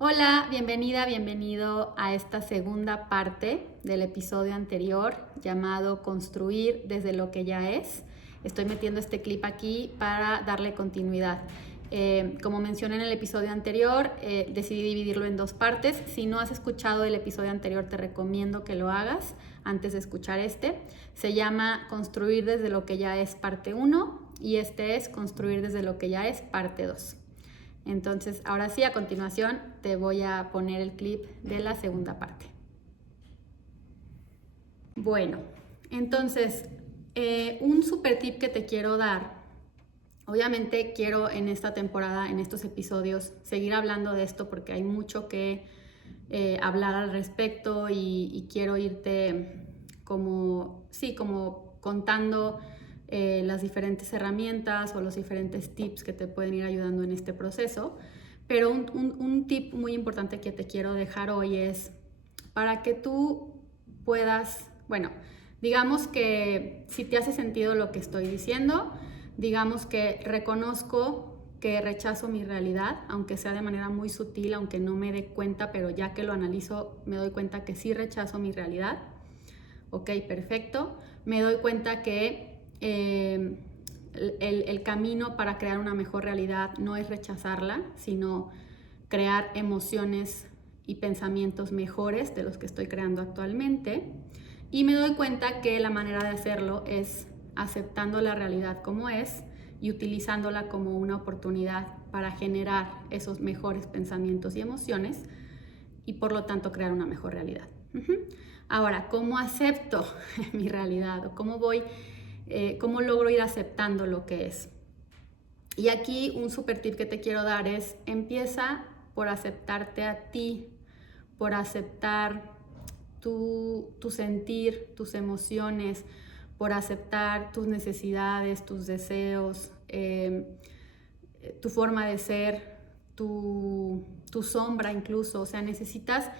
Hola, bienvenida, bienvenido a esta segunda parte del episodio anterior llamado Construir desde lo que ya es. Estoy metiendo este clip aquí para darle continuidad. Como mencioné en el episodio anterior, decidí dividirlo en dos partes. Si no has escuchado el episodio anterior, te recomiendo que lo hagas antes de escuchar este. Se llama Construir desde lo que ya es parte 1 y este es Construir desde lo que ya es parte 2. Entonces, ahora sí, a continuación te voy a poner el clip de la segunda parte. Bueno, entonces, un super tip que te quiero dar. Obviamente quiero en esta temporada, en estos episodios, seguir hablando de esto porque hay mucho que hablar al respecto y quiero irte como contando las diferentes herramientas o los diferentes tips que te pueden ir ayudando en este proceso. Pero un tip muy importante que te quiero dejar hoy es para que tú puedas, bueno, digamos que si te hace sentido lo que estoy diciendo, digamos que reconozco que rechazo mi realidad, aunque sea de manera muy sutil, aunque no me dé cuenta, pero ya que lo analizo me doy cuenta que sí rechazo mi realidad. Ok, perfecto. Me doy cuenta que el camino para crear una mejor realidad no es rechazarla, sino crear emociones y pensamientos mejores de los que estoy creando actualmente. Y me doy cuenta que la manera de hacerlo es aceptando la realidad como es y utilizándola como una oportunidad para generar esos mejores pensamientos y emociones y por lo tanto crear una mejor realidad. Ahora, ¿cómo acepto mi realidad? ¿O cómo logro ir aceptando lo que es? Y aquí un super tip que te quiero dar es: empieza por aceptarte a ti, por aceptar tu sentir, tus emociones, por aceptar tus necesidades, tus deseos, tu forma de ser, tu sombra incluso. O sea, necesitas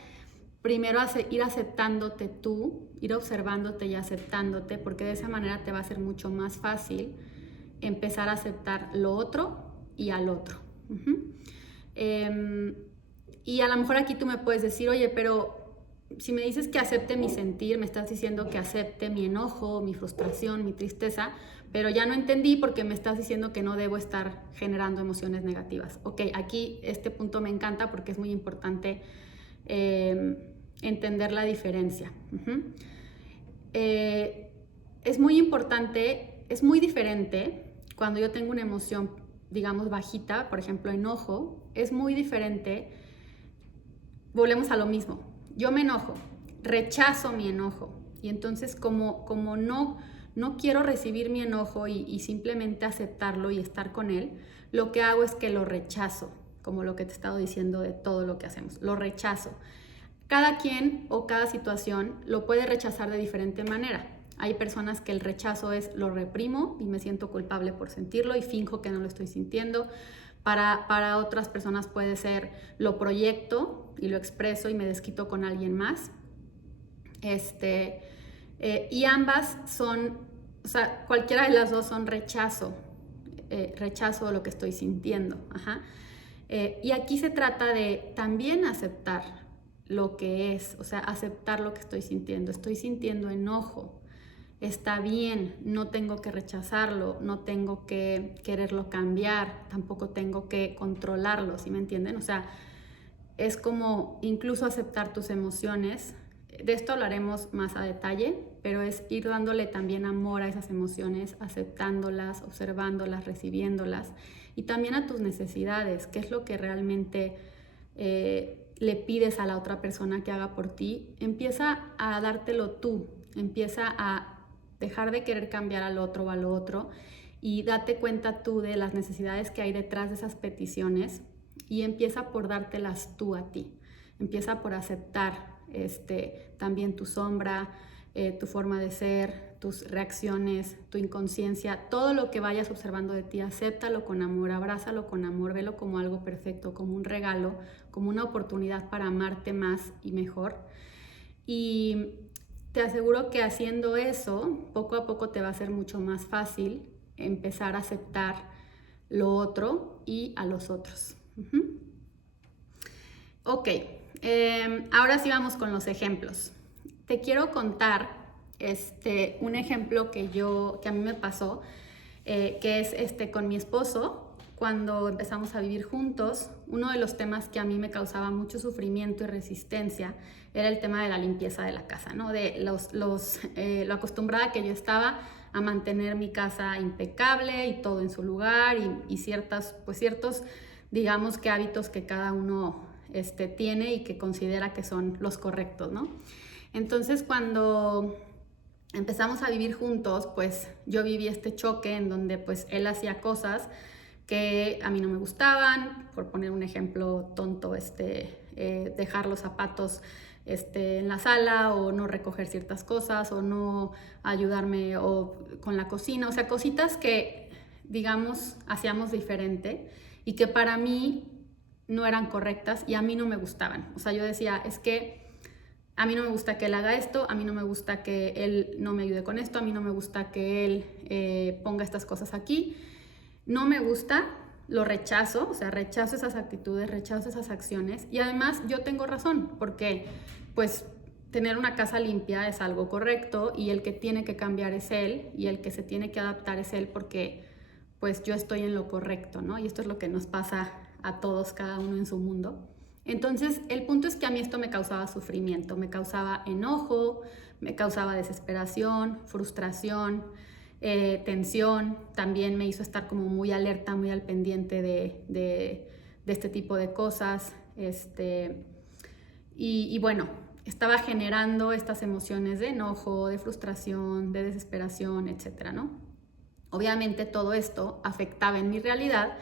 primero ir aceptándote tú, ir observándote y aceptándote, porque de esa manera te va a ser mucho más fácil empezar a aceptar lo otro y al otro. Y a lo mejor aquí tú me puedes decir, oye, pero si me dices que acepte mi sentir, me estás diciendo que acepte mi enojo, mi frustración, mi tristeza, pero ya no entendí porque me estás diciendo que no debo estar generando emociones negativas. Ok, aquí este punto me encanta porque es muy importante entender la diferencia. Es muy importante, es muy diferente cuando yo tengo una emoción, digamos, bajita, por ejemplo, enojo, es muy diferente. Volvemos a lo mismo. Yo me enojo, rechazo mi enojo. Y entonces como no quiero recibir mi enojo y simplemente aceptarlo y estar con él, lo que hago es que lo rechazo, como lo que te he estado diciendo de todo lo que hacemos. Lo rechazo. Cada quien o cada situación lo puede rechazar de diferente manera. Hay personas que el rechazo es lo reprimo y me siento culpable por sentirlo y finjo que no lo estoy sintiendo. Para otras personas puede ser lo proyecto y lo expreso y me desquito con alguien más. Y ambas son, o sea, cualquiera de las dos son rechazo, rechazo de lo que estoy sintiendo. Y aquí se trata de también aceptar lo que es, o sea, aceptar lo que estoy sintiendo. Estoy sintiendo enojo, está bien, no tengo que rechazarlo, no tengo que quererlo cambiar, tampoco tengo que controlarlo, ¿sí me entienden? O sea, es como incluso aceptar tus emociones. De esto hablaremos más a detalle, pero es ir dándole también amor a esas emociones, aceptándolas, observándolas, recibiéndolas, y también a tus necesidades, qué es lo que realmente le pides a la otra persona que haga por ti. Empieza a dártelo tú, empieza a dejar de querer cambiar al otro o a lo otro y date cuenta tú de las necesidades que hay detrás de esas peticiones y empieza por dártelas tú a ti. Empieza por aceptar también tu sombra, tu forma de ser, tus reacciones, tu inconsciencia, todo lo que vayas observando de ti, acéptalo con amor, abrázalo con amor, velo como algo perfecto, como un regalo, como una oportunidad para amarte más y mejor. Y te aseguro que haciendo eso, poco a poco te va a ser mucho más fácil empezar a aceptar lo otro y a los otros. Ok, ahora sí vamos con los ejemplos. Te quiero contar un ejemplo que a mí me pasó, que es con mi esposo. Cuando empezamos a vivir juntos, uno de los temas que a mí me causaba mucho sufrimiento y resistencia era el tema de la limpieza de la casa, ¿no? De lo acostumbrada que yo estaba a mantener mi casa impecable y todo en su lugar y ciertos, digamos que hábitos que cada uno tiene y que considera que son los correctos, ¿no? Entonces, cuando empezamos a vivir juntos, pues yo viví este choque en donde pues él hacía cosas que a mí no me gustaban. Por poner un ejemplo tonto, dejar los zapatos en la sala, o no recoger ciertas cosas, o no ayudarme con la cocina, o sea, cositas que, digamos, hacíamos diferente y que para mí no eran correctas y a mí no me gustaban. O sea, yo decía, es que a mí no me gusta que él haga esto, a mí no me gusta que él no me ayude con esto, a mí no me gusta que él ponga estas cosas aquí. No me gusta, lo rechazo, o sea, rechazo esas actitudes, rechazo esas acciones. Y además yo tengo razón, porque pues tener una casa limpia es algo correcto y el que tiene que cambiar es él y el que se tiene que adaptar es él, porque pues yo estoy en lo correcto, ¿no? Y esto es lo que nos pasa a todos, cada uno en su mundo. Entonces, el punto es que a mí esto me causaba sufrimiento, me causaba enojo, me causaba desesperación, frustración, tensión. También me hizo estar como muy alerta, muy al pendiente de este tipo de cosas. Y bueno, estaba generando estas emociones de enojo, de frustración, de desesperación, etcétera, ¿no? Obviamente todo esto afectaba en mi realidad,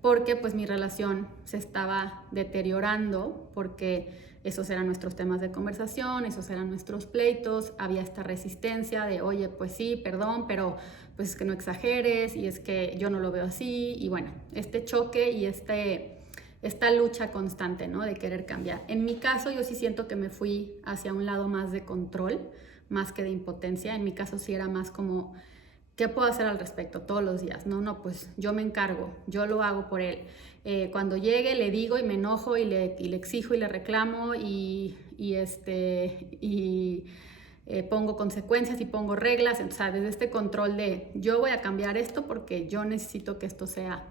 porque pues mi relación se estaba deteriorando, porque esos eran nuestros temas de conversación, esos eran nuestros pleitos, había esta resistencia de, oye, pues sí, perdón, pero pues es que no exageres, y es que yo no lo veo así, y bueno, este choque y esta lucha constante, ¿no? De querer cambiar. En mi caso, yo sí siento que me fui hacia un lado más de control, más que de impotencia. En mi caso sí era más como, ¿qué puedo hacer al respecto todos los días? No, pues yo me encargo, yo lo hago por él. Cuando llegue le digo y me enojo y le exijo y le reclamo pongo consecuencias y pongo reglas. O sea, desde este control de yo voy a cambiar esto porque yo necesito que esto sea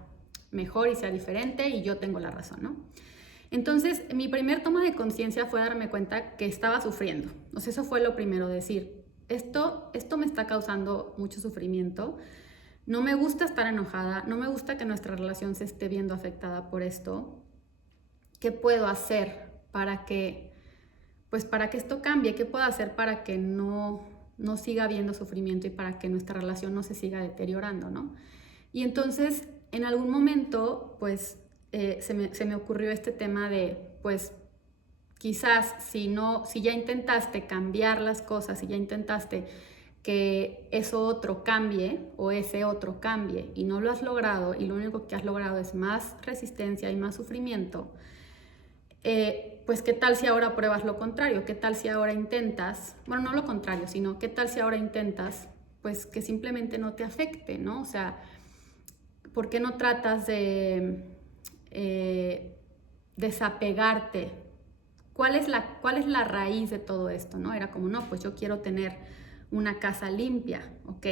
mejor y sea diferente y yo tengo la razón, ¿no? Entonces, mi primer toma de conciencia fue darme cuenta que estaba sufriendo. O sea, eso fue lo primero, decir, esto me está causando mucho sufrimiento, no me gusta estar enojada, no me gusta que nuestra relación se esté viendo afectada por esto. ¿Qué puedo hacer para que esto cambie? ¿Qué puedo hacer para que no siga habiendo sufrimiento y para que nuestra relación no se siga deteriorando, ¿no? Y entonces, en algún momento, pues, se me ocurrió este tema de, pues, quizás si ya intentaste cambiar las cosas, si ya intentaste que eso otro cambie o ese otro cambie y no lo has logrado y lo único que has logrado es más resistencia y más sufrimiento, pues qué tal si ahora pruebas lo contrario, qué tal si ahora intentas, bueno, no lo contrario, sino qué tal si ahora intentas pues que simplemente no te afecte, ¿no? O sea, ¿por qué no tratas de desapegarte? ¿Cuál es la raíz de todo esto, no? Era como, no, pues yo quiero tener una casa limpia, ¿ok?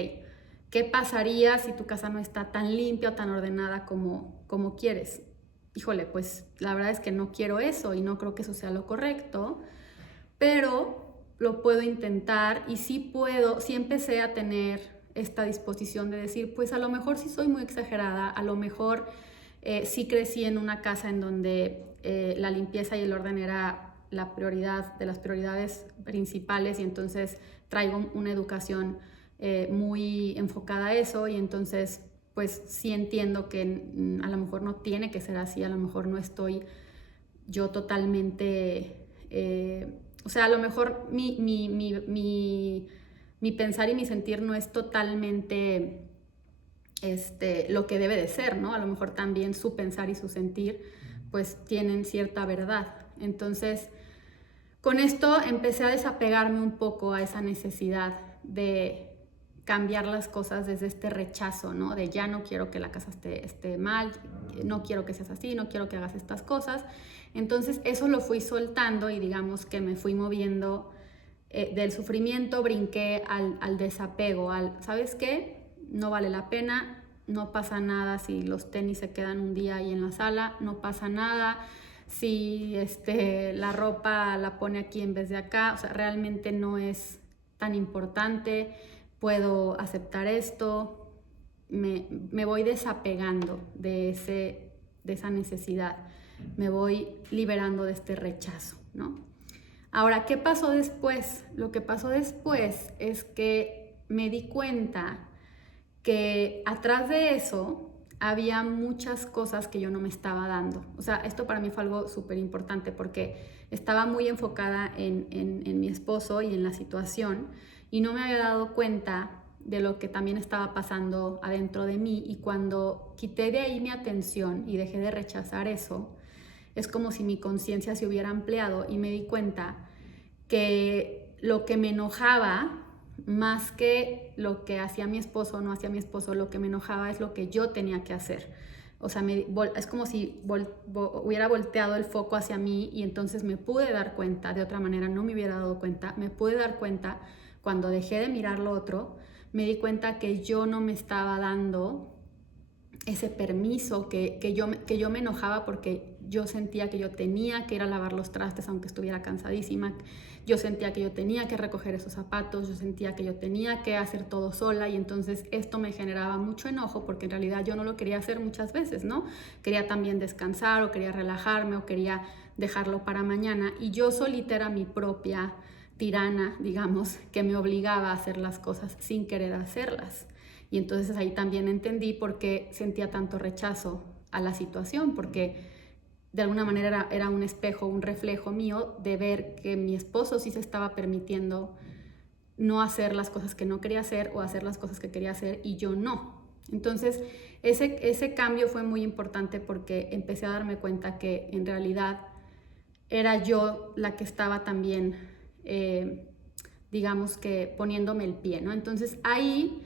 ¿Qué pasaría si tu casa no está tan limpia o tan ordenada como quieres? Híjole, pues la verdad es que no quiero eso y no creo que eso sea lo correcto, pero lo puedo intentar y sí empecé a tener esta disposición de decir, pues a lo mejor sí soy muy exagerada, a lo mejor sí crecí en una casa en donde la limpieza y el orden era la prioridad, de las prioridades principales, y entonces traigo una educación muy enfocada a eso, y entonces pues sí entiendo que a lo mejor no tiene que ser así, a lo mejor no estoy yo totalmente, o sea, a lo mejor mi pensar y mi sentir no es totalmente lo que debe de ser, ¿no? A lo mejor también su pensar y su sentir pues tienen cierta verdad. Entonces, con esto empecé a desapegarme un poco a esa necesidad de cambiar las cosas desde este rechazo, ¿no? De ya no quiero que la casa esté mal, no quiero que seas así, no quiero que hagas estas cosas. Entonces eso lo fui soltando y digamos que me fui moviendo del sufrimiento, brinqué al desapego, ¿sabes qué? No vale la pena, no pasa nada si los tenis se quedan un día ahí en la sala, no pasa nada si la ropa la pone aquí en vez de acá, o sea, realmente no es tan importante, puedo aceptar esto, me voy desapegando de esa necesidad, me voy liberando de este rechazo, ¿no? Ahora, ¿qué pasó después? Lo que pasó después es que me di cuenta que atrás de eso había muchas cosas que yo no me estaba dando. O sea, esto para mí fue algo súper importante porque estaba muy enfocada en mi esposo y en la situación y no me había dado cuenta de lo que también estaba pasando adentro de mí, y cuando quité de ahí mi atención y dejé de rechazar eso, es como si mi conciencia se hubiera ampliado y me di cuenta que lo que me enojaba, más que lo que hacía mi esposo o no hacía mi esposo, lo que me enojaba es lo que yo tenía que hacer. O sea, es como si hubiera volteado el foco hacia mí, y entonces me pude dar cuenta, de otra manera no me hubiera dado cuenta, me pude dar cuenta cuando dejé de mirar lo otro, me di cuenta que yo no me estaba dando ese permiso, que yo me enojaba porque yo sentía que yo tenía que ir a lavar los trastes aunque estuviera cansadísima, yo sentía que yo tenía que recoger esos zapatos, yo sentía que yo tenía que hacer todo sola, y entonces esto me generaba mucho enojo porque en realidad yo no lo quería hacer muchas veces, ¿no? Quería también descansar o quería relajarme o quería dejarlo para mañana, y yo solita era mi propia tirana, digamos, que me obligaba a hacer las cosas sin querer hacerlas. Y entonces ahí también entendí por qué sentía tanto rechazo a la situación, porque de alguna manera era un espejo, un reflejo mío de ver que mi esposo sí se estaba permitiendo no hacer las cosas que no quería hacer o hacer las cosas que quería hacer y yo no. Entonces ese cambio fue muy importante porque empecé a darme cuenta que en realidad era yo la que estaba también, digamos que poniéndome el pie, ¿no? Entonces ahí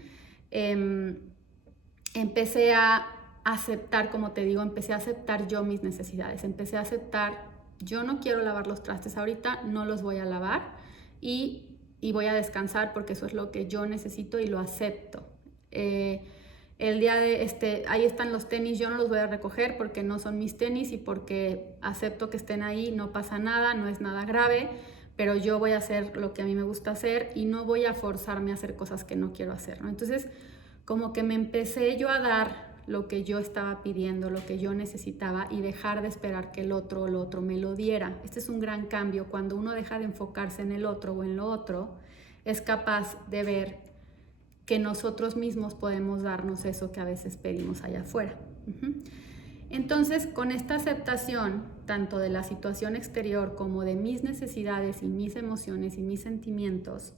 empecé a aceptar, como te digo, empecé a aceptar yo mis necesidades, empecé a aceptar, yo no quiero lavar los trastes ahorita, no los voy a lavar y voy a descansar porque eso es lo que yo necesito y lo acepto. El día de ahí están los tenis, yo no los voy a recoger porque no son mis tenis y porque acepto que estén ahí, no pasa nada, no es nada grave, pero yo voy a hacer lo que a mí me gusta hacer y no voy a forzarme a hacer cosas que no quiero hacer, ¿no? Entonces, como que me empecé yo a dar lo que yo estaba pidiendo, lo que yo necesitaba, y dejar de esperar que el otro o lo otro me lo diera. Este es un gran cambio. Cuando uno deja de enfocarse en el otro o en lo otro, es capaz de ver que nosotros mismos podemos darnos eso que a veces pedimos allá afuera. Entonces, con esta aceptación, tanto de la situación exterior como de mis necesidades y mis emociones y mis sentimientos,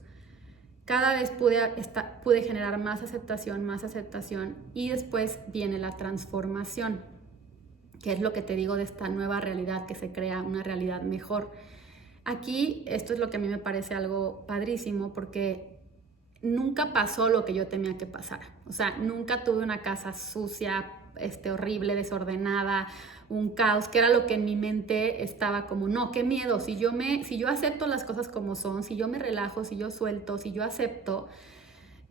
cada vez pude generar más aceptación, y después viene la transformación, que es lo que te digo de esta nueva realidad que se crea, una realidad mejor. Aquí esto es lo que a mí me parece algo padrísimo porque nunca pasó lo que yo temía que pasara. O sea, nunca tuve una casa sucia, horrible, desordenada, un caos, que era lo que en mi mente estaba como, no, qué miedo, si yo acepto las cosas como son, si yo me relajo, si yo suelto, si yo acepto,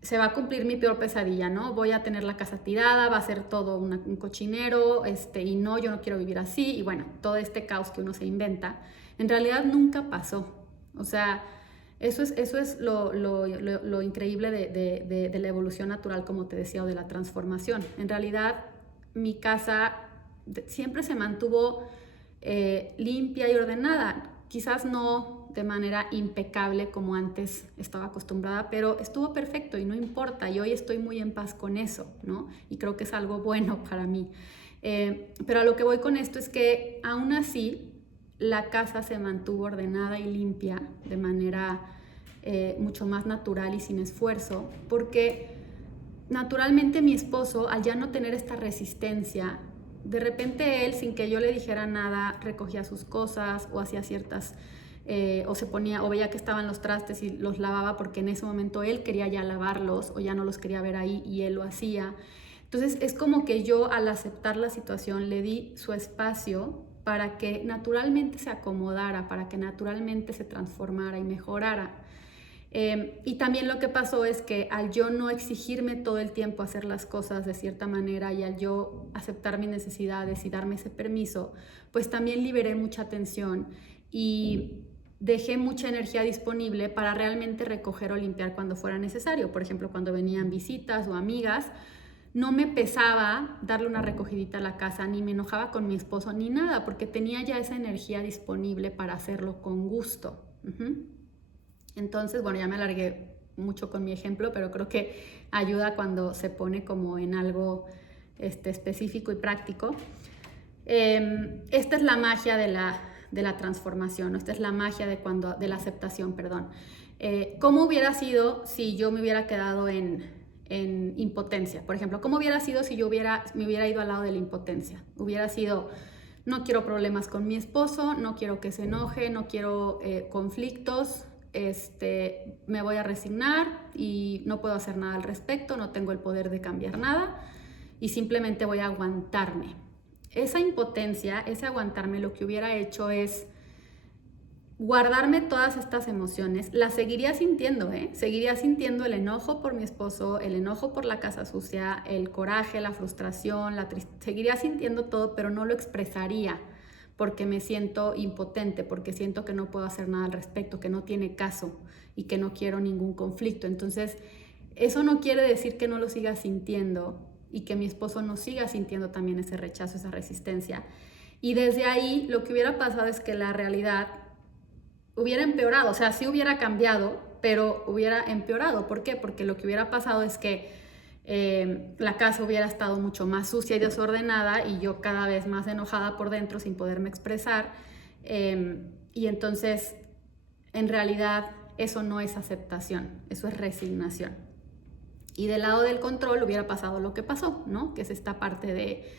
se va a cumplir mi peor pesadilla, ¿no? Voy a tener la casa tirada, va a ser todo un cochinero, y no, yo no quiero vivir así, y bueno, todo este caos que uno se inventa, en realidad nunca pasó. O sea, eso es lo increíble de la evolución natural, como te decía, o de la transformación. En realidad, mi casa siempre se mantuvo limpia y ordenada, quizás no de manera impecable como antes estaba acostumbrada, pero estuvo perfecto y no importa, y hoy estoy muy en paz con eso, ¿no? Y creo que es algo bueno para mí. Pero a lo que voy con esto es que aún así la casa se mantuvo ordenada y limpia de manera mucho más natural y sin esfuerzo, porque naturalmente mi esposo, al ya no tener esta resistencia, de repente él, sin que yo le dijera nada, recogía sus cosas o hacía ciertas o se ponía, o veía que estaban los trastes y los lavaba porque en ese momento él quería ya lavarlos o ya no los quería ver ahí y él lo hacía. Entonces es como que yo, al aceptar la situación, le di su espacio para que naturalmente se acomodara, para que naturalmente se transformara y mejorara. Y también lo que pasó es que al yo no exigirme todo el tiempo hacer las cosas de cierta manera y al yo aceptar mis necesidades y darme ese permiso, pues también liberé mucha tensión y dejé mucha energía disponible para realmente recoger o limpiar cuando fuera necesario. Por ejemplo, cuando venían visitas o amigas, no me pesaba darle una recogidita a la casa, ni me enojaba con mi esposo, ni nada, porque tenía ya esa energía disponible para hacerlo con gusto. Entonces, bueno, ya me alargué mucho con mi ejemplo, pero creo que ayuda cuando se pone como en algo específico y práctico. Esta es la magia de la transformación, esta es la magia de la aceptación, perdón. ¿Cómo hubiera sido si yo me hubiera quedado en impotencia? Por ejemplo, ¿cómo hubiera sido si yo me hubiera ido al lado de la impotencia? Hubiera sido, no quiero problemas con mi esposo, no quiero que se enoje, no quiero conflictos, me voy a resignar y no puedo hacer nada al respecto, no tengo el poder de cambiar nada y simplemente voy a aguantarme. Esa impotencia, ese aguantarme, lo que hubiera hecho es guardarme todas estas emociones. Las seguiría sintiendo, seguiría sintiendo el enojo por mi esposo, el enojo por la casa sucia, el coraje, la frustración, la tristeza, seguiría sintiendo todo, pero no lo expresaría porque me siento impotente, porque siento que no puedo hacer nada al respecto, que no tiene caso y que no quiero ningún conflicto. Entonces, eso no quiere decir que no lo siga sintiendo y que mi esposo no siga sintiendo también ese rechazo, esa resistencia. Y desde ahí lo que hubiera pasado es que la realidad hubiera empeorado, o sea, sí hubiera cambiado, pero hubiera empeorado. ¿Por qué? Porque lo que hubiera pasado es que la casa hubiera estado mucho más sucia y desordenada y yo cada vez más enojada por dentro sin poderme expresar, y entonces en realidad eso no es aceptación, eso es resignación. Y del lado del control hubiera pasado lo que pasó, ¿no? Que es esta parte de,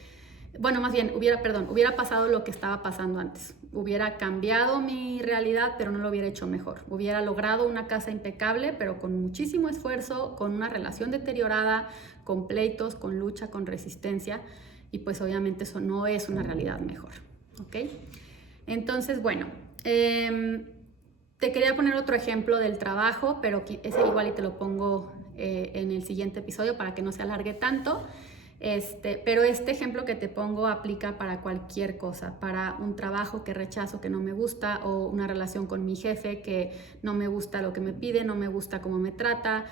bueno, más bien hubiera pasado lo que estaba pasando antes. Hubiera cambiado mi realidad, pero no lo hubiera hecho mejor. Hubiera logrado una casa impecable, pero con muchísimo esfuerzo, con una relación deteriorada, con pleitos, con lucha, con resistencia. Y pues obviamente eso no es una realidad mejor, ¿ok? Entonces, bueno, te quería poner otro ejemplo del trabajo, pero ese igual y te lo pongo en el siguiente episodio para que no se alargue tanto. Pero este ejemplo que te pongo aplica para cualquier cosa, para un trabajo que rechazo, que no me gusta, o una relación con mi jefe que no me gusta lo que me pide, no me gusta cómo me trata,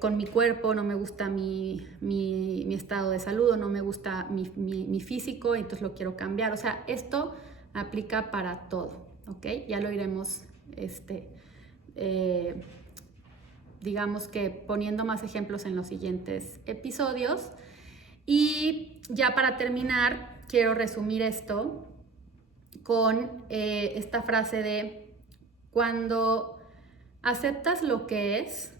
con mi cuerpo, no me gusta mi estado de salud, o no me gusta mi físico, entonces lo quiero cambiar. O sea, esto aplica para todo, ¿ok? Ya lo iremos, digamos que poniendo más ejemplos en los siguientes episodios. Y ya para terminar, quiero resumir esto con esta frase de: cuando aceptas lo que es,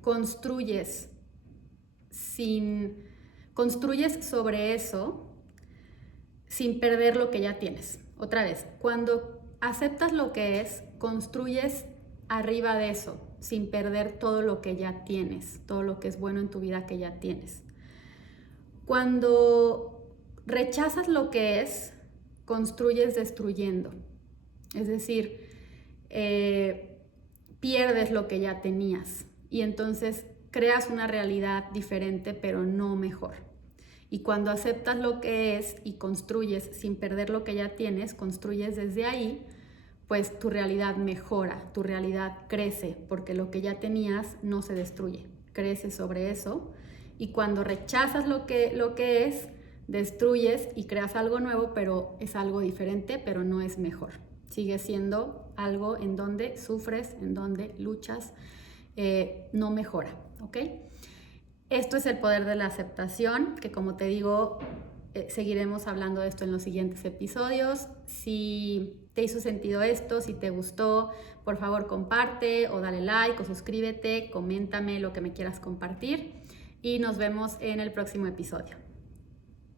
construyes sobre eso sin perder lo que ya tienes. Otra vez, cuando aceptas lo que es, construyes arriba de eso sin perder todo lo que ya tienes, todo lo que es bueno en tu vida que ya tienes. Cuando rechazas lo que es, construyes destruyendo. Es decir, pierdes lo que ya tenías y entonces creas una realidad diferente, pero no mejor. Y cuando aceptas lo que es y construyes sin perder lo que ya tienes, construyes desde ahí, pues tu realidad mejora, tu realidad crece, porque lo que ya tenías no se destruye, crece sobre eso. Y cuando rechazas lo que es, destruyes y creas algo nuevo, pero es algo diferente, pero no es mejor. Sigue siendo algo en donde sufres, en donde luchas, no mejora, ¿ok? Esto es el poder de la aceptación, que como te digo, seguiremos hablando de esto en los siguientes episodios. Si te hizo sentido esto, si te gustó, por favor comparte o dale like o suscríbete, coméntame lo que me quieras compartir y nos vemos en el próximo episodio.